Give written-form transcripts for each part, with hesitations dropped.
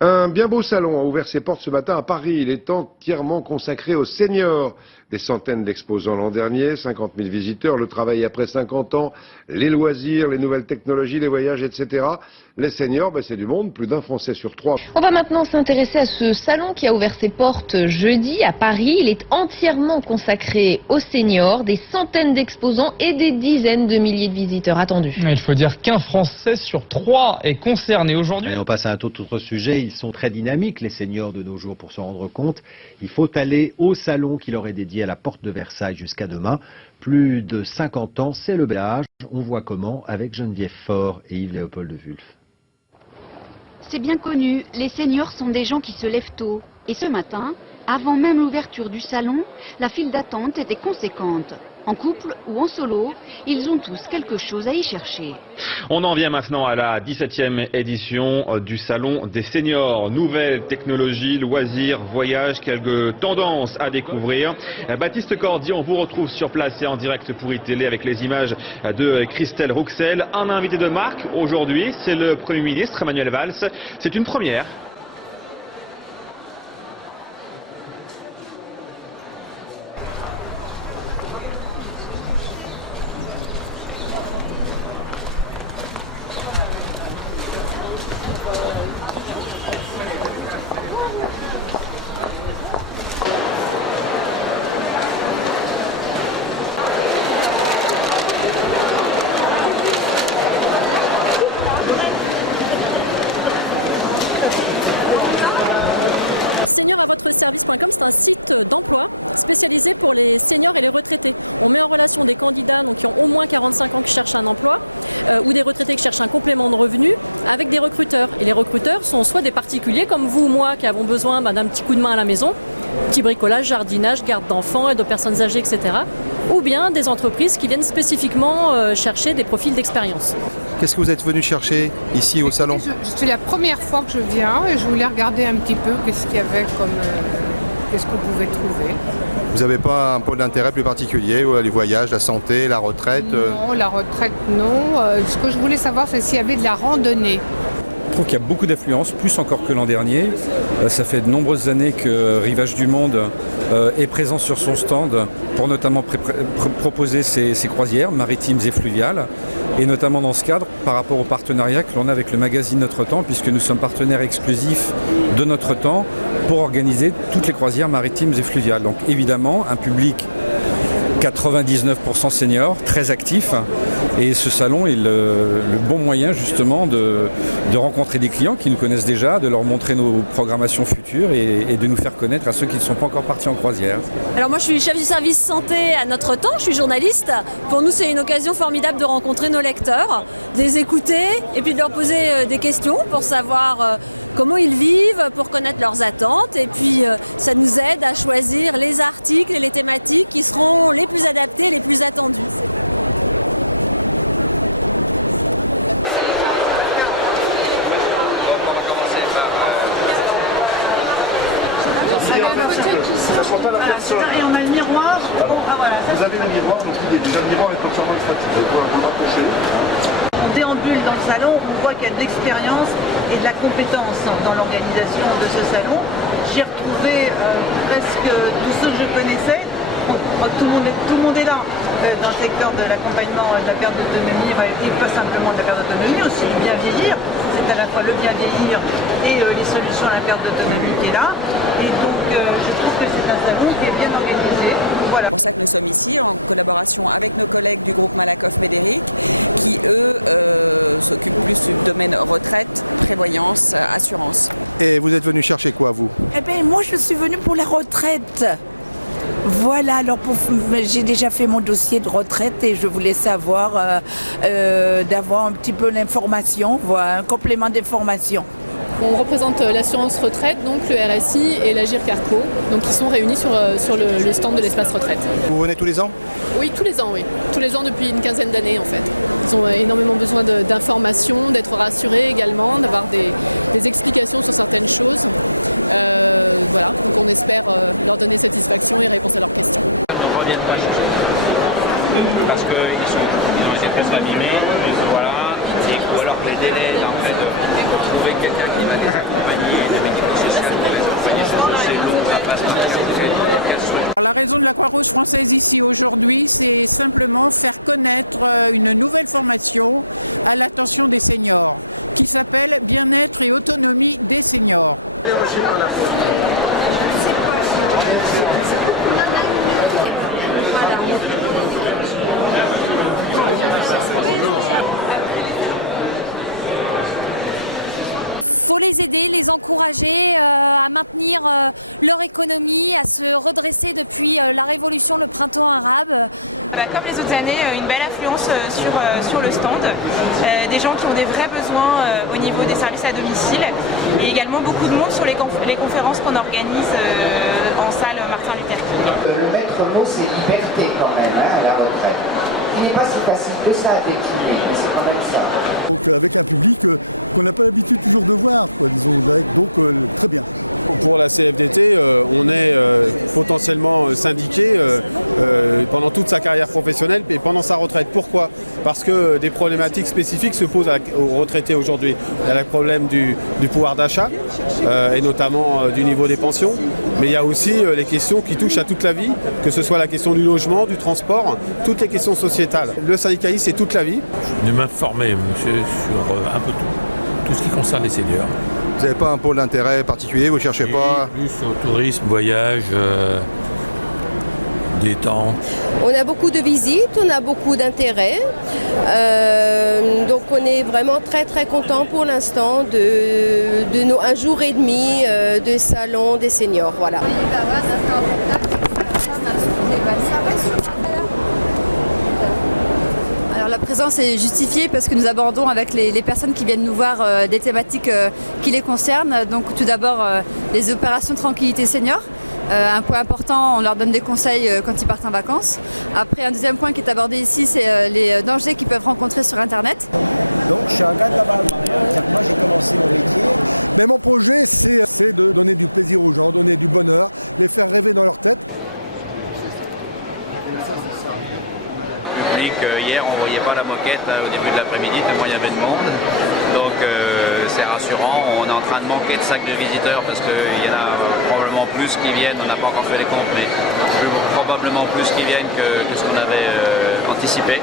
Un bien beau salon a ouvert ses portes ce matin à Paris. Il est entièrement consacré aux seniors. Des centaines d'exposants l'an dernier, 50 000 visiteurs, le travail après 50 ans, les loisirs, les nouvelles technologies, les voyages, etc. Les seniors, c'est du monde, plus d'un Français sur 3. On va maintenant s'intéresser à ce salon qui a ouvert ses portes jeudi à Paris. Il est entièrement consacré aux seniors, des centaines d'exposants et des dizaines de milliers de visiteurs attendus. Il faut dire qu'un Français sur 3 est concerné aujourd'hui. Et on passe à un tout autre sujet. Ils sont très dynamiques, les seniors de nos jours, pour se rendre compte. Il faut aller au salon qui leur est dédié à la porte de Versailles jusqu'à demain. Plus de 50 ans, c'est le bel âge. On voit comment avec Geneviève Faure et Yves-Léopold de Wulf. C'est bien connu, les seniors sont des gens qui se lèvent tôt. Et ce matin, avant même l'ouverture du salon, la file d'attente était conséquente. En couple ou en solo, ils ont tous quelque chose à y chercher. On en vient maintenant à la 17e édition du Salon des Seniors. Nouvelles technologies, loisirs, voyages, quelques tendances à découvrir. Baptiste Cordier, on vous retrouve sur place et en direct pour iTélé avec les images de Christelle Rouxel. Un invité de marque aujourd'hui, c'est le Premier ministre Manuel Valls. C'est une première. Spécialisé pour les seniors et les retraités. Les membres relatifs de handicap au moins 45 ans chaque financement. Les retraités cherchent un complément de revenu avec des recruteurs. Les recruteurs sont soit des particuliers comme vous ou moi qui ont besoin d'un petit coup de main à la maison. Ces groupes-là sont en général des personnes âgées, etc. Ou bien des entreprises qui viennent spécifiquement chercher des profils d'expérience. Qu'est-ce que vous voulez chercher ici au salon? C'est la première fois que je vois le voyage de sur le point d'intérêt de l'entité de la voyage, la santé, la retraite. Et pour savoir si c'est avec la fin de l'année. Beaucoup d'expériences qui sont l'an dernier. Ça fait de nombreuses années que Village du Monde est présent sur ce stand, notamment pour ces projets, maritime et filiale. Et notamment en FIAC, en partenariat avec le magazine Assata, parce que nous sommes partenaires exposés bien importants et organisés que ça permet maritime et filiale. Évidemment, 99% seniors très actifs. Et ce salon est le bon moyen justement de rencontrer les clients qui commencent déjà, de leur montrer les programmations actives et de nous partager parce que c'est pas compétition croisière. Moi, je suis service santé à notre temps, je suis journaliste. Pour nous, c'est une occasion formidable de rencontrer nos lecteurs, de vous écouter, et de leur poser des questions pour savoir comment ils vivent, pour connaître leurs attentes, et puis ça nous aide à choisir les articles, les thématiques, les plus adaptés, les plus attendus. On va commencer par... Et on a le miroir. Voilà, vous avez le miroir, donc déjà le miroir est entièrement extractif. Vous pouvez vous rapprocher. On déambule dans le salon, on voit qu'il y a de l'expérience et de la compétence dans l'organisation de ce salon. J'ai retrouvé presque tous ceux que je connaissais. Tout le monde est là dans le secteur de l'accompagnement de la perte d'autonomie, et pas simplement de la perte d'autonomie, aussi le bien vieillir. C'est à la fois le bien vieillir et les solutions à la perte d'autonomie qui est là. Et donc je trouve que c'est un salon qui est bien organisé. Voilà. Ne reviennent pas chercher parce qu'ils ont été très abîmés, voilà, ou alors que les délais en fait, de trouver quelqu'un qui va les accompagner, Comme les autres années, une belle affluence sur le stand, des gens qui ont des vrais besoins au niveau des services à domicile et également beaucoup de monde sur les conférences qu'on organise en salle Martin Luther King. Le maître mot c'est liberté quand même à la retraite. Il n'est pas si facile que ça à décliner, mais c'est quand même ça. Parce que nous abordons avec les personnes qui viennent nous voir des thématiques qui les concernent. Donc, tout d'abord, les opérations c'est seniors. C'est important, on a donné des conseils principalement en classe. Après, on peut tout aborder aussi des dangers qui peuvent rencontrer sur Internet. Public, hier on ne voyait pas la moquette au début de l'après-midi, tellement il y avait de monde. Donc c'est rassurant, on est en train de manquer de sacs de visiteurs parce qu'il y en a probablement plus qui viennent, on n'a pas encore fait les comptes, mais probablement plus qui viennent que ce qu'on avait anticipé.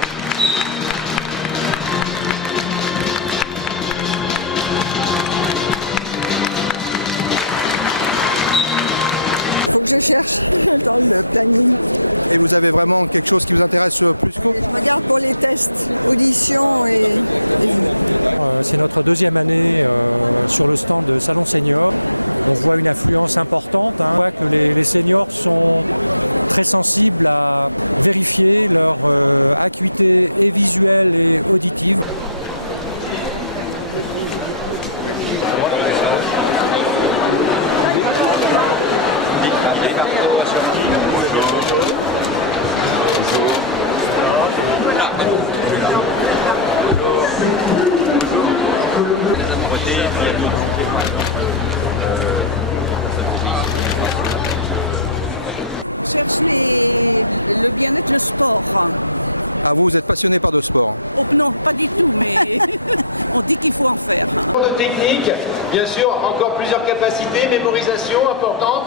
Technique, bien sûr, encore plusieurs capacités, mémorisation importante.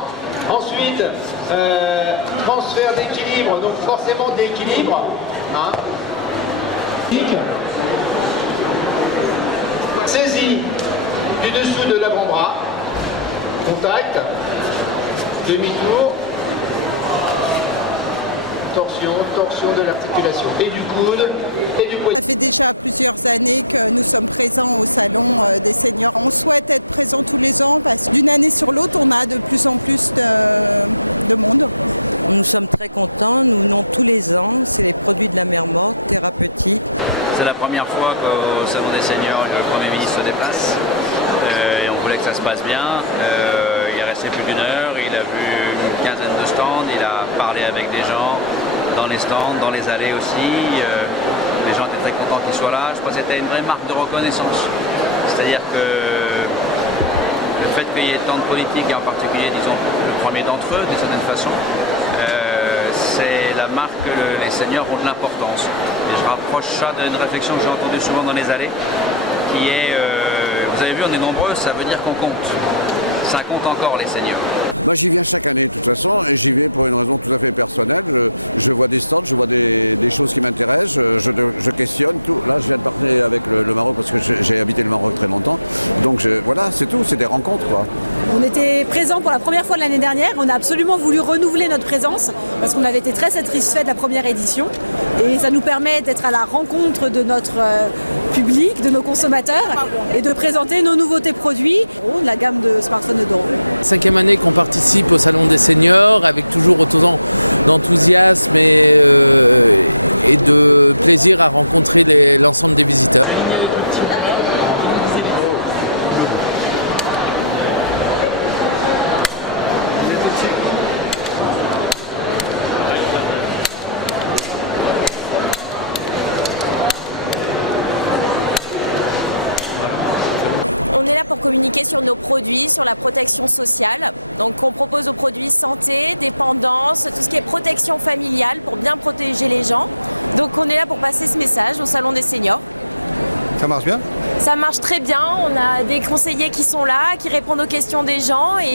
Ensuite, transfert d'équilibre, donc forcément d'équilibre. Hein. Saisie du dessous de l'avant-bras. Contact. Demi-tour. Torsion, torsion de l'articulation. Et du coude, et du poignet. C'est la première fois qu'au Salon des Seniors, le Premier ministre se déplace et on voulait que ça se passe bien. Il est resté plus d'1 heure, il a vu une quinzaine de stands, il a parlé avec des gens dans les stands, dans les allées aussi. Les gens étaient très contents qu'il soit là. Je crois que c'était une vraie marque de reconnaissance. C'est-à-dire que le fait qu'il y ait tant de politiques, et en particulier, disons, le premier d'entre eux, d'une certaine façon, c'est la marque que les seniors ont de l'importance. Et je rapproche ça d'une réflexion que j'ai entendue souvent dans les allées, qui est, vous avez vu, on est nombreux, ça veut dire qu'on compte. Ça compte encore, les seniors. troisième année qu'on participe au Salon des seniors, avec toujours d'enthousiasme et de plaisir de rencontrer l'ensemble des visiteurs. La ligne avec le petit bras, qui nous disait les mots. Il était dessus. Sur la protection sociale, donc on propose des produits santé, dépendance, tout ce qui est protection familiale pour bien protéger les gens, de courir au passé spécial au salon des seniors. Ça marche très bien, on a des conseillers qui sont là, qui répondent aux questions des gens et